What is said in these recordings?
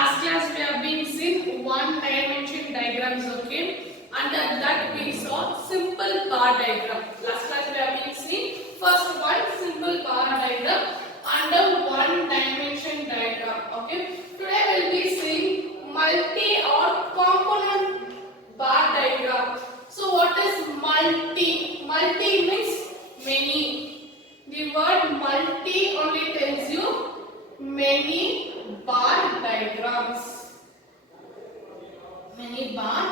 last class we have been seeing one dimension diagrams, okay? Under that we saw simple bar diagram. Last class we have been seeing first one simple bar diagram under one dimension diagram, okay? Today we will be seeing multi or component bar diagram. So what is multi? Multi means many. The word multi only tells you many bar diagrams. Many bar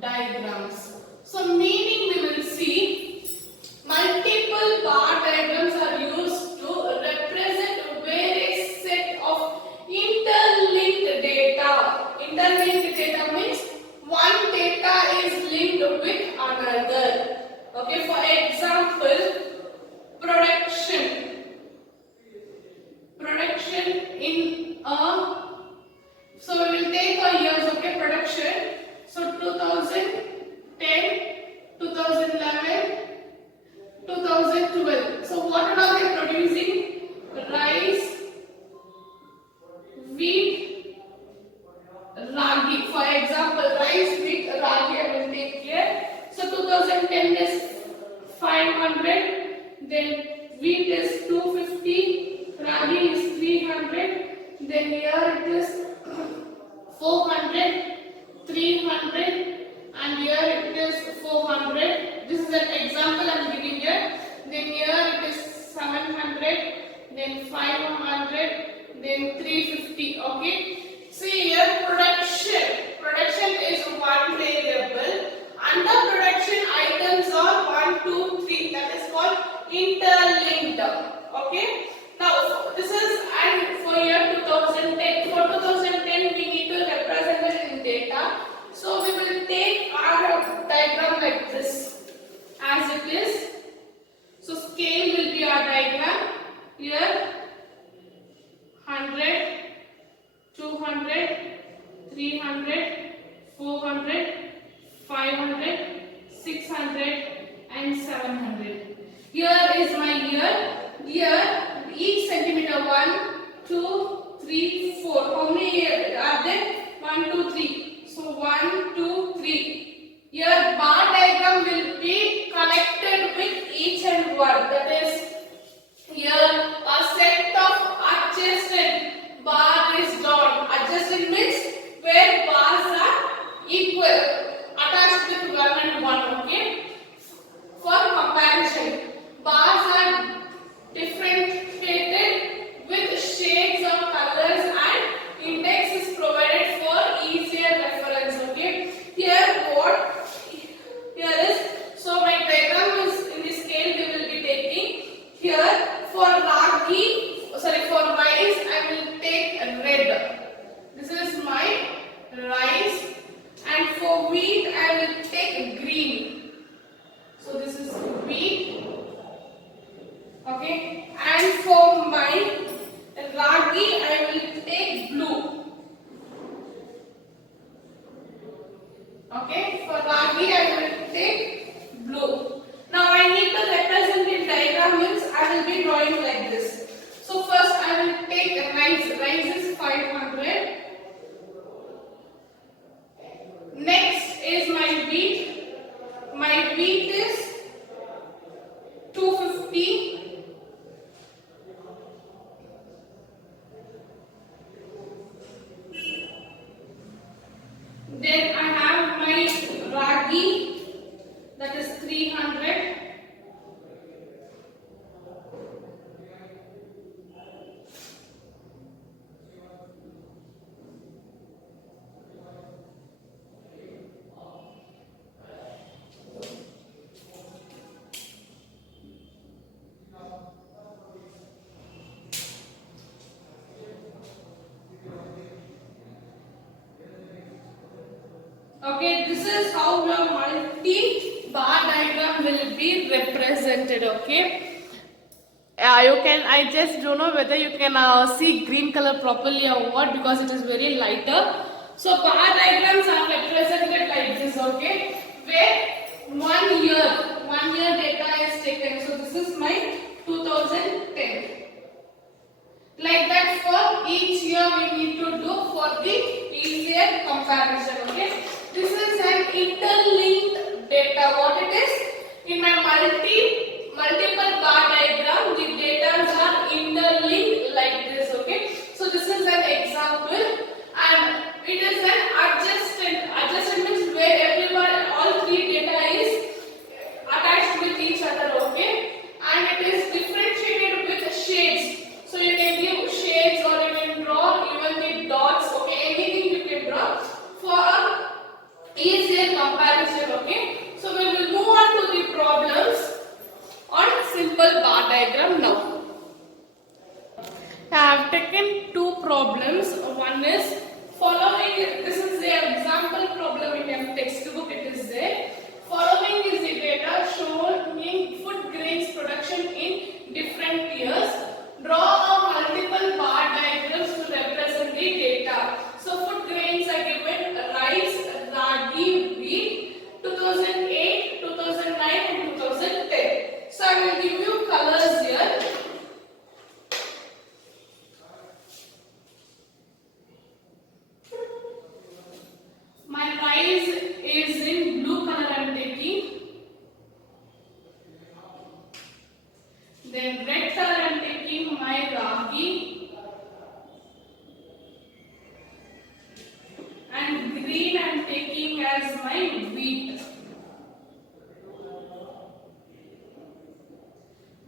diagrams. So meaning we will see multiple bar diagrams are used to represent various set of interlinked data. Interlinked data means one data is linked with another. Okay, for example, production in a, so we will take a years, okay, production. So 2010, 2011, 2012. So what are they producing? Rice, wheat, ragi. For example, rice, wheat, ragi I will take here. So 2010 is 500, then wheat is 250, ragi is 300, then here it is 400, 300, and here it is 400. This is an example I am giving here. Then here it is 700, then 500, then 350. Okay. See here production. Production is one variable. Under production items are 1, 2, 3. That is called interlinked. Okay. Now this is and for year 2010. For 2010 we need to represent it in data. So we will take our diagram like this as it is. So scale will be our diagram. Here 100, 200, 300, 400, 500, 600 and 700. Here is my year. Here each centimeter 1, 2, 3, 4. How many are there? 1, 2, 3. So 1, 2, 3. Here bar diagram will be connected with each and one. That is here a set of adjacent bar is drawn. Adjacent means where bars are equal, attached with 1 and 1. Okay. For comparison, bars are differentiated with shades of colors and index is provided for easier reference. Okay. Here what? Here is, so my diagram is in this scale we will be taking. Here for ragi, sorry, for rice I will take red. This is my rice, and for wheat I will take green. So this is wheat. Okay, and for my ragi I will take blue. Okay, for ragi I will take blue. Now I need to represent the diagram means I will be drawing like this. So first I will take rice. Rice is 500. Next is my wheat. My wheat is 250. Then I have my ragi, that is 300. Okay, this is how your multi-bar diagram will be represented. Okay, I just don't know whether you can see green color properly or what, because it is very lighter. So bar diagrams are represented like this. Okay, where 1 year data is taken. So this is my 2010. Like that for each year we need to do for the easier comparison. Okay, this is an interlinked data. What it is? In my multiple bar diagram, the data are interlinked like this. Okay, so this is an example, and it is an adjacent means where everyone all three data is attached with each other. Okay, and it is differentiated with shades. So you can give shades or you can draw even the dots. Okay, anything you can draw for easier comparison. Okay, so we will move on to the problems on simple bar diagram now. I have taken two problems. One is following. This is the example problem in your textbook. It is there. Following is the data showing food grains production in different years. Draw a multiple bar diagrams to represent the data. So food grains are given rice, ragi, wheat, 2008, 2009 and 2010. So I will give you colors here. My rice is in blue color I am taking. Then red color I am taking my ragi. And green I am taking as my wheat.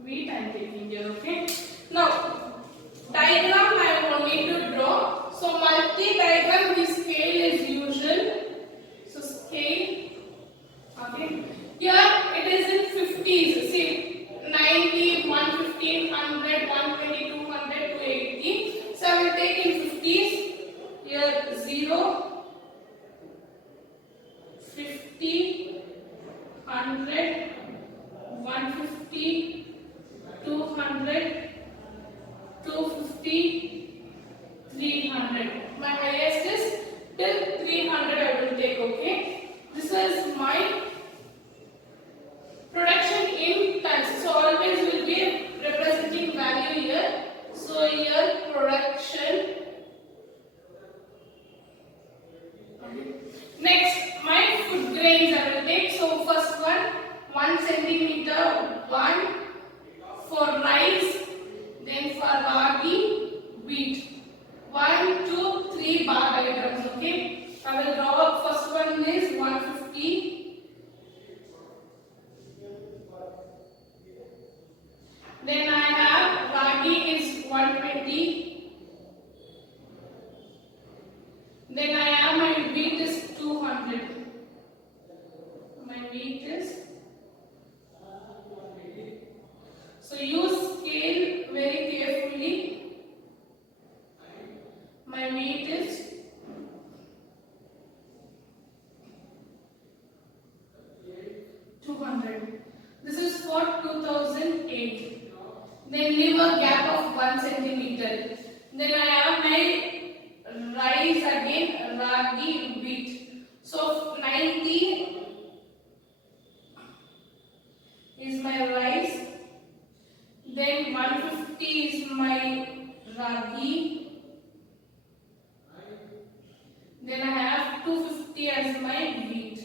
Wheat I am taking here, okay? Now, diagram I will need to draw. So, multi-diagram, the scale is usual. So, scale, okay? Here it is in 50s. See, 90, 115, 100, 120, 200, 280. So, I will take in 50s. Here 0, 50, 100, 150, 200, 250, 300. My highest is till 300 I will take, okay. This is my production in tons. So always will be representing value here. So here production. Next, my food grains I will take. So first one, 1 centimeter, 1 for rice, then for ragi, wheat. 1, 2, 3 bar diagrams. Okay, I will draw up. First one is 150. Then I have ragi is 120. Then I have my wheat is 200. My wheat is. So use scale very carefully. My wheat is 200. This is for 2008. Then leave a gap of 1 centimeter. Then I have my rice again, ragi, wheat. So 90 is my rice. Then 150 is my ragi. Then I have 250 as my wheat.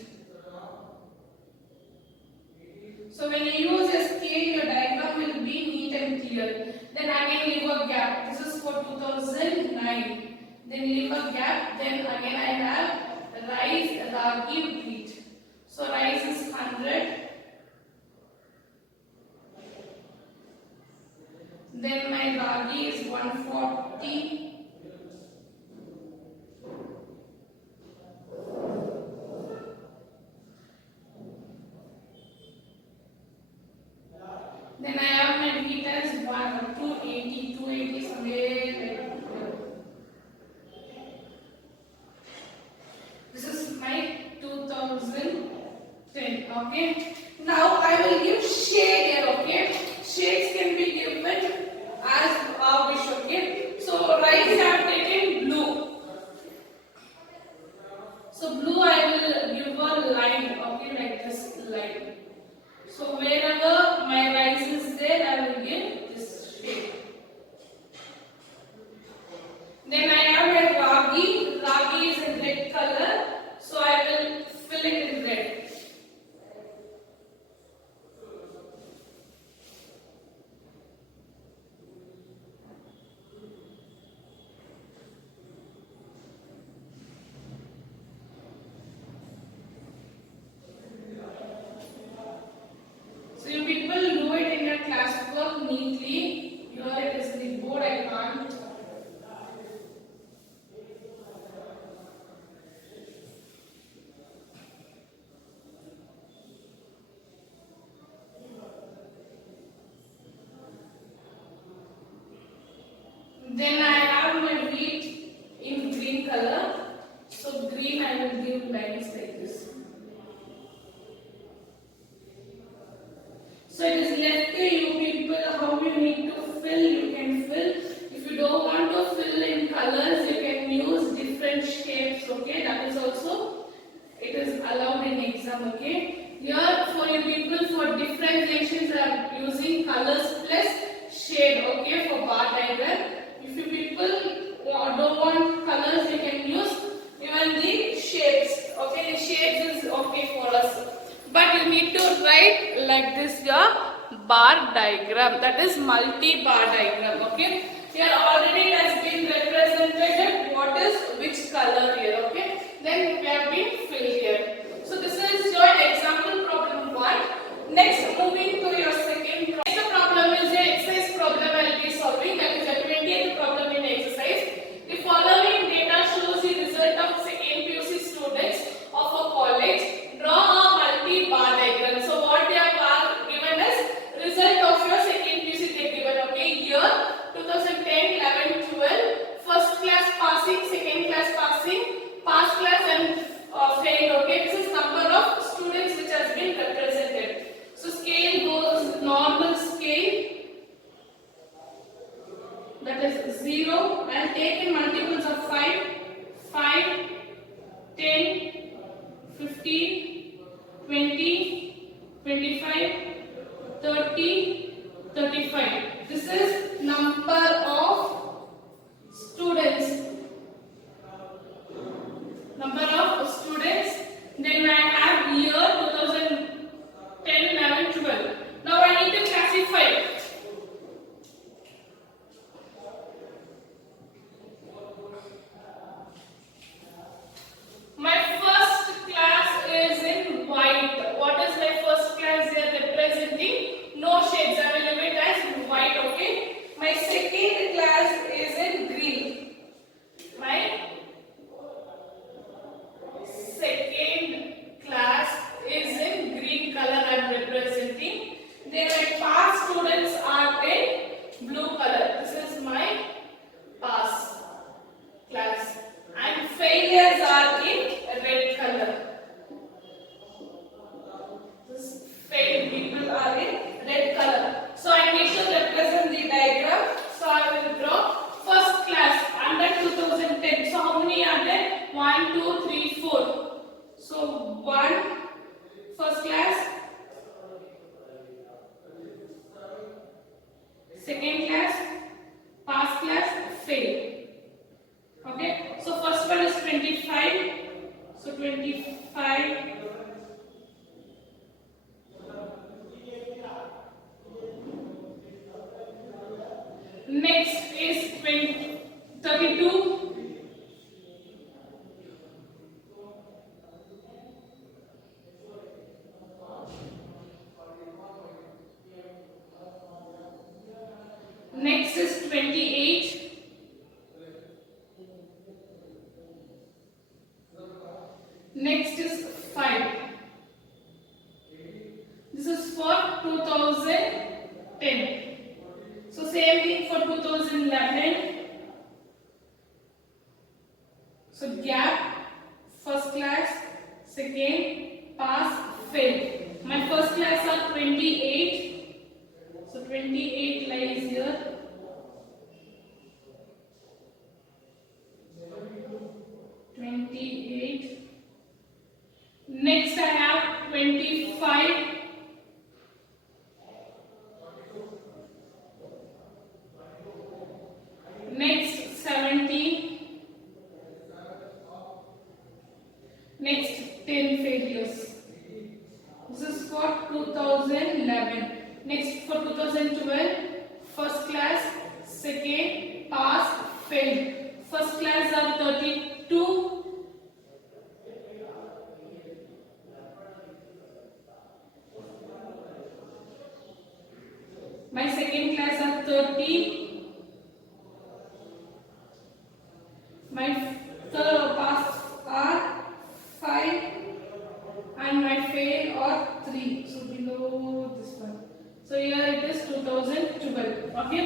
So when you use a scale, your diagram will be neat and clear. Then again leave a gap. This is for 2009. Then leave a gap. Then again I have rice, ragi, wheat. So rice is 100. Then my ragi is 140. Then I have my wheat as 280. 280 somewhere. This is my 2010. Okay. Now I will give shade here. Okay. Shades can be given as our wish. Okay. So rice I have taken blue. So blue I will give a line. Okay, like this line. So wherever my rice is there, I will give this shade. Then I have my ragi. ragi. Ragi is in red color, so I will fill it in red. So you people do it in your classwork neatly. Here it is the board, I can't. Then I have my wheat in green color. So green I will give lines like this. So it is left to you people how you need to fill, you can fill. If you don't want to fill in colors, you can use different shapes, okay? That is also, it is allowed in exam, okay? Here for you people for differentiations I am using colors plus shade, okay, for bar diagram. If you people don't want colors, you can use even the shapes, okay? The shapes is okay for us. But you need to write like this your bar diagram, that is multi-bar diagram, okay? Here already it has been represented what is which color here, okay? Then we have been filled here. So this is your example problem 1. Next moving to your second problem. Next problem is your exercise problem I will be solving, that is the 20th problem in exercise. The following data shows the result of second PUC students of a college. Draw a multi-bar diagram. So what they have given as result of your second PUC they given, okay? Year 2010, 11, 12. First class passing, second class passing, pass class and failed, okay? This is number of students which has been represented. So scale goes normal scale, that is 0, and take in multiples of 5, 5, 10, 15, 20, 25, 30, 35. This is number of students. Number of students. Then I have year 2010, 11, 12. Now I need to classify. My first class is in white. What is my first class they are representing? No shades. I will leave it as white, okay? My second class is in green. My second class is in green color I am representing. Then my pass students are in blue color. This is my pass class. And failures are in red color. This failed people are in red color. So I need to represent the diagram. So I will draw first class under 2010. So how many are there? 1, 2, 3, 4. So 1 first class, second class, pass class, fail. Okay, so first one is 25. So 25. Next is 32. Next is 28. Next is 5. This is for 2010. So same thing for 2011. So gap, first class, second, pass, fail. My first class are 28. So 28 lies here. 28. Next I have 25. Next 17. 10 failures. This is for 2011. Next for 2012, first class, second, pass, failed. First class are 32. My second class are 30. My third pass are 5 and my fail are 3. So below this one. So here it is 2012. Okay.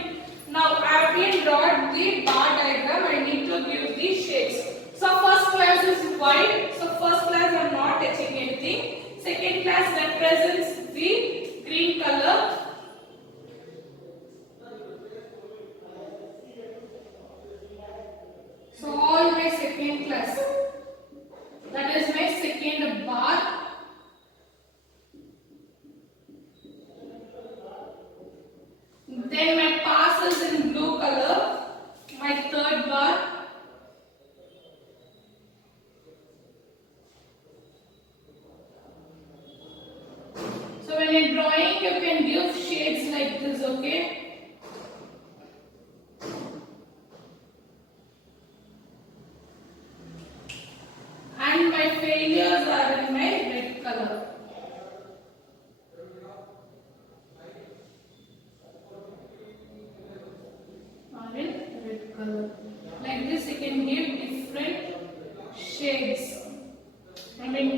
Now I have been drawn the bar diagram. I need to give the shades. So first class is white. So first class I am not touching anything. Second class represents the green color. So all my second class, that is my second bar. Then my pass is in blue color, my third bar. So when you're drawing, you can give shades like this, okay? And my failures are in my red color. Are in red color. Like this, you can give different shades. I mean,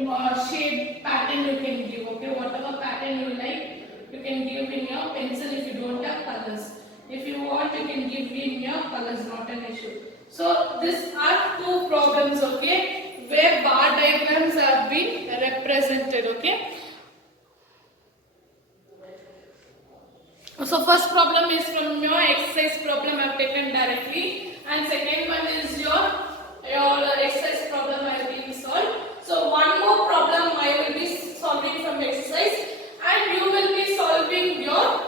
shade pattern you can give. Okay, whatever pattern you like, you can give in your pencil if you don't have colors. If you want, you can give in your colors, not an issue. So these are two problems, okay, where bar diagrams have been represented, okay. So first problem is from your exercise problem I have taken directly, and second one is your exercise problem I have been solved. So one more problem I will be solving from exercise, and you will be solving your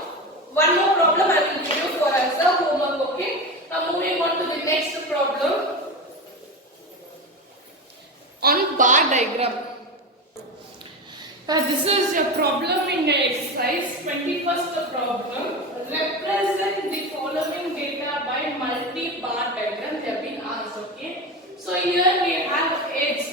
one more problem I will give you for as a homework, okay. Now moving on to the next problem on bar diagram. This is a problem in the exercise 21st problem. Represent the following data by multi-bar diagram. They have been asked, okay. So here we have its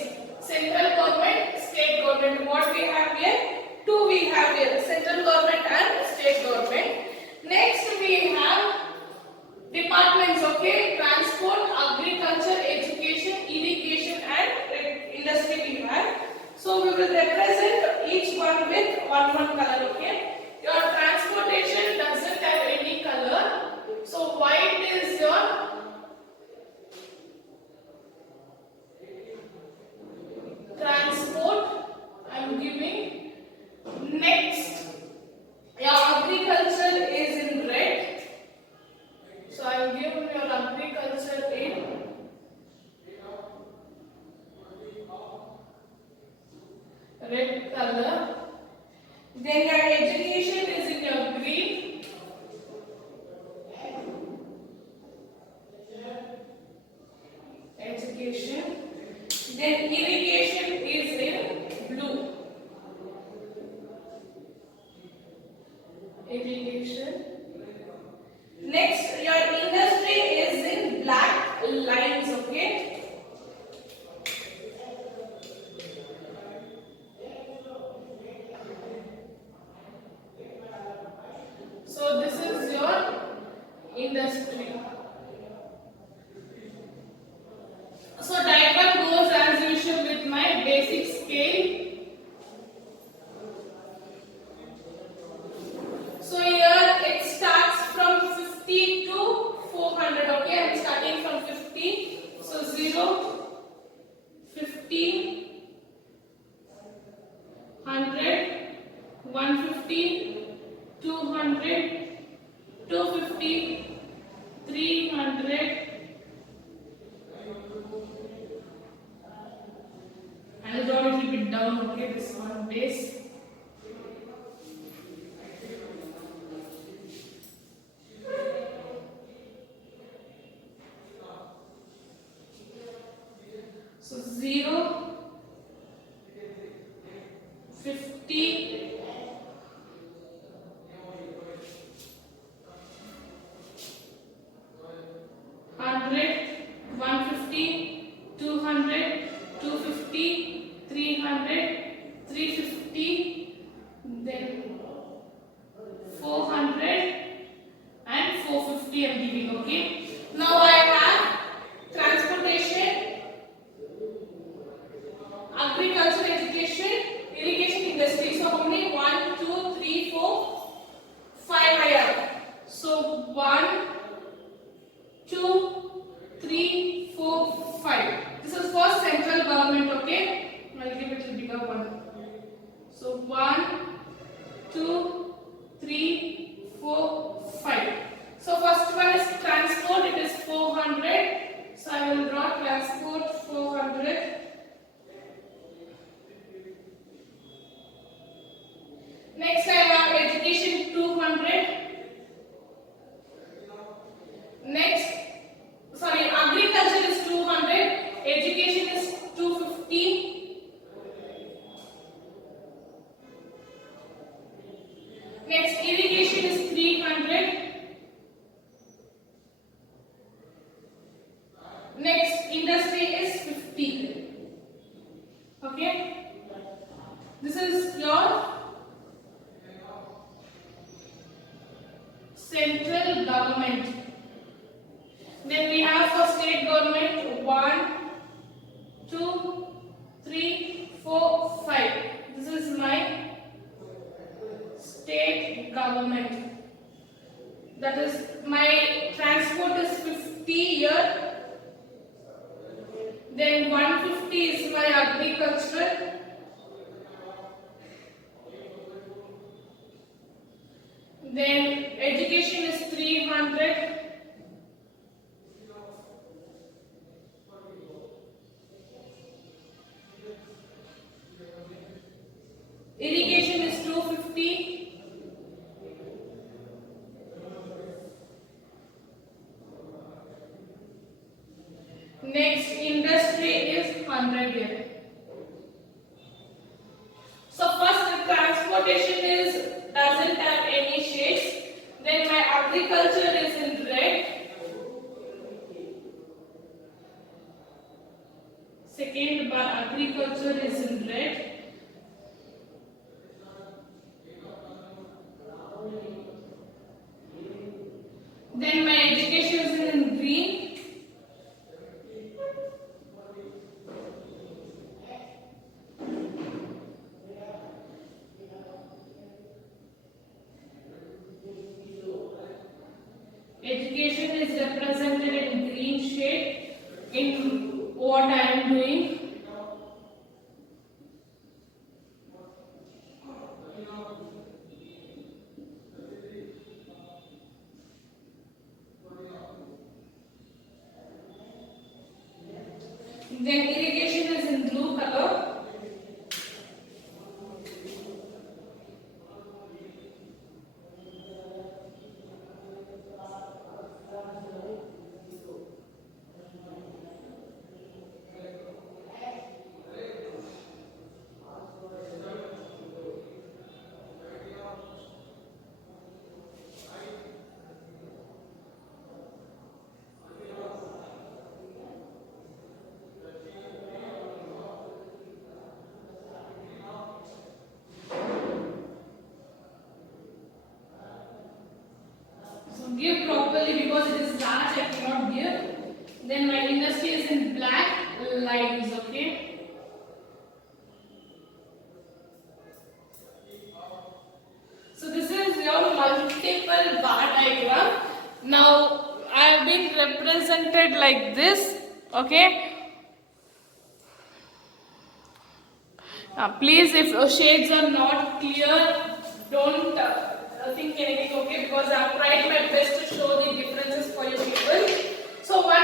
central government, state government. What we have here? Two we have here, central government and state government. Next we have departments, okay, transport, agriculture, education, irrigation and industry we have. So we will represent each one with one color, okay. Your transportation doesn't have any color. So white is your transport. I am giving. Next, your agriculture is in red. So I will give your agriculture in red color. Then your education is in your green. Education. Then irrigation is in blue. Irrigation. Next, your industry is in black lines, okay. So this is your industry. So diagram goes as usual with my basic scale. So here it starts from 50 to 400, okay. I am starting from 50. So 0, 50, 100, 150, 200, 250, 300, and draw a little bit down, okay, this one base. then 400 and 450 I'm giving. Okay. Now I have transportation, agriculture, education, irrigation, industry. So how many? 1, 2, 3, 4, 5 I have. So 1, 2, 3, 4, 5. This is for central government. Okay. I'll give it a bigger one. So 1, 2, 3, 4, 5. So first one is transport. It is 400. So I will draw transport 400. Next I have education 200. Next, sorry, agriculture is 200. Education is 250. Next, irrigation is 300. Next, industry is 50. Okay. This is your central government. Then we have for state government 1, 2, 3, 4, 5. This is my state government. That is my transport is 50 here. Then 150 is my agriculture. Then education is 300. Irrigation is 250. Next, industry is 100 here. So first, transportation is doesn't have any shades. Then my agriculture is in red. Second bar, agriculture is in red. Then my education is in green. Education is represented in green shade in what I am doing. Then irrigation is in blue color. Give properly because it is large, I cannot give. Then my industry is in black lines, okay. So this is your multiple bar diagram. Now I have been represented like this, okay. Please, if shades are not clear, don't think anything, okay, because I have tried my best to show the differences for you people. So one